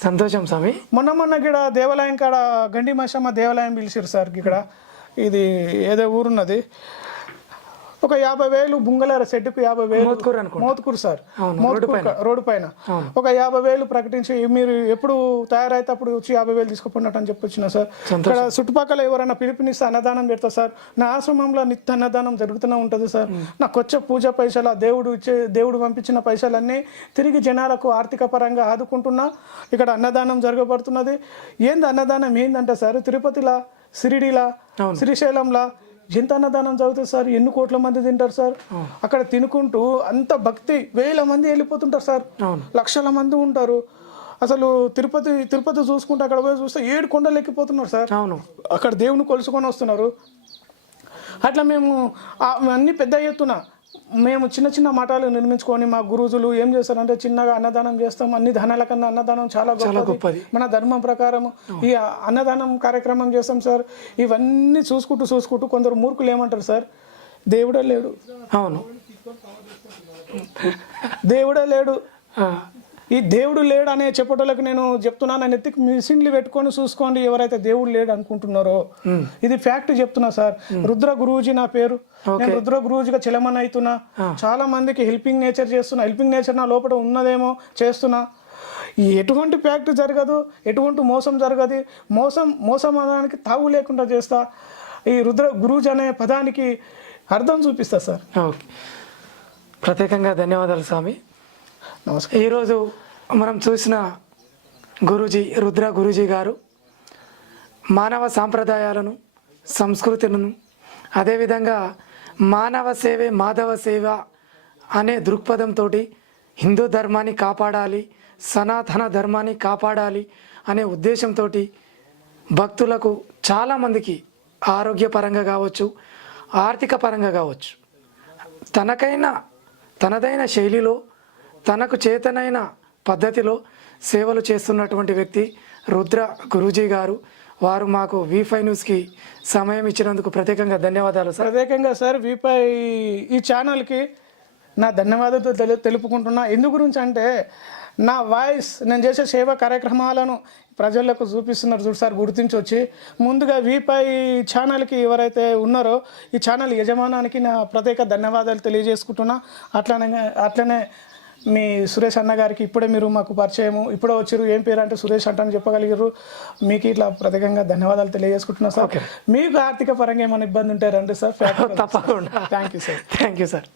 సంతోషం స్వామి. మొన్న ఇక్కడ దేవాలయం కాడ గండి మషమ్మ దేవాలయం పిలిచారు సార్. ఇక్కడ ఇది ఏదో ఊరున్నది, ఒక 50,000 బుంగళార సెట్కు 50,000 మోత్కూరు సార్, రోడ్డు పైన ఒక 50,000 ప్రకటించి, మీరు ఎప్పుడు తయారైతే అప్పుడు వచ్చి 50,000 తీసుకుపోయినట్టు అని చెప్పి వచ్చిన సార్. ఇక్కడ చుట్టుపక్కల ఎవరైనా పిలుపునిస్తే అన్నదానం పెడతా సార్. నా ఆశ్రమంలో నిత్య అన్నదానం జరుగుతూనే ఉంటుంది సార్. నాకు వచ్చే పూజ పైసలు, దేవుడు పంపించిన పైసలన్నీ తిరిగి జనాలకు ఆర్థిక పరంగా ఆదుకుంటున్నా. ఇక్కడ అన్నదానం జరగబడుతున్నది. అన్నదానం ఏందంటే సార్, తిరుపతిలా, షిరిడీలా, శ్రీశైలంలా ఎంత అన్నదానం చదువుతుంది సార్. ఎన్ని కోట్ల మంది తింటారు సార్. అక్కడ తినుకుంటూ అంత భక్తి, 1000 మంది వెళ్ళిపోతుంటారు సార్, లక్షల మంది ఉంటారు. అసలు తిరుపతి చూసుకుంటే అక్కడ పోయి చూస్తే 7 కొండలు ఎక్కిపోతున్నారు సార్. అక్కడ దేవుని కొలుసుకొని వస్తున్నారు. అట్లా మేము అన్ని పెద్ద ఎత్తున మేము చిన్న మఠాలు నిర్మించుకొని మా గురువులు ఏం చేస్తారంటే, చిన్నగా అన్నదానం చేస్తాం. అన్ని దానాల కన్నా అన్నదానం చాలా గొప్పది. మన ధర్మం ప్రకారం ఈ అన్నదానం కార్యక్రమం చేస్తాం సార్. ఇవన్నీ చూసుకుంటూ కొందరు మూర్ఖులు ఏమంటారు సార్, దేవుడే లేడు. అవును, దేవుడే లేడు. ఈ దేవుడు లేడు అనే చెప్పటోళ్ళకి నేను చెప్తున్నాను, నేను ఎత్తికి మిషన్లు పెట్టుకొని చూసుకోండి ఎవరైతే దేవుడు లేడు అనుకుంటున్నారో. ఇది ఫ్యాక్ట్ చెప్తున్నా సార్. రుద్ర గురూజీ నా పేరు. నేను రుద్ర గురూజీగా చెలమన్ అవుతున్నా. చాలా మందికి హెల్పింగ్ నేచర్ చేస్తున్నా. హెల్పింగ్ నేచర్ నా లోపల ఉన్నదేమో చేస్తున్నా. ఎటువంటి ఫ్యాక్ట్ జరగదు, ఎటువంటి మోసం జరగదు. మోసం అనడానికి తావు లేకుండా చేస్తా. ఈ రుద్ర గురూజీ అనే పదానికి అర్థం చూపిస్తా సార్. ప్రత్యేకంగా ధన్యవాదాలు స్వామి. నమస్కారం. ఈరోజు మనం చూసిన గురూజీ, రుద్ర గురూజీ గారు మానవ సాంప్రదాయాలను, సంస్కృతులను, అదేవిధంగా మానవ సేవే మాధవ సేవ అనే దృక్పథంతో హిందూ ధర్మాన్ని కాపాడాలి, సనాతన ధర్మాన్ని కాపాడాలి అనే ఉద్దేశంతో భక్తులకు చాలామందికి ఆరోగ్యపరంగా కావచ్చు, ఆర్థిక పరంగా కావచ్చు, తనదైన శైలిలో, తనకు చేతనైన పద్ధతిలో సేవలు చేస్తున్నటువంటి వ్యక్తి రుద్ర గురూజీ గారు. వారు మాకు V5 న్యూస్కి సమయం ఇచ్చినందుకు ప్రత్యేకంగా ధన్యవాదాలు సార్. ప్రత్యేకంగా సార్ V5 ఈ ఛానల్కి నా ధన్యవాదాలు తెలుపుకుంటున్నా. ఎందు గురించి అంటే నా వాయిస్, నేను చేసే సేవా కార్యక్రమాలను ప్రజలకు చూపిస్తున్నారు చూడు సార్, గుర్తించి వచ్చి ముందుగా వీపై ఛానల్కి ఎవరైతే ఉన్నారో ఈ ఛానల్ యజమానానికి నా ప్రత్యేక ధన్యవాదాలు తెలియజేసుకుంటున్నా. అట్లనే మీ సురేష్ అన్న గారికి ఇప్పుడే మీరు మాకు పరిచయము, ఇప్పుడే వచ్చారు, ఏం పేరు అంటే సురేష్ అంటని చెప్పగలిగారు. మీకు ఇట్లా ప్రత్యేకంగా ధన్యవాదాలు తెలియజేసుకుంటున్నా సార్. మీకు ఆర్థిక పరంగా ఏమైనా ఇబ్బంది ఉంటే రండి సార్. తప్పకుండా. Thank you sir. Thank you sir.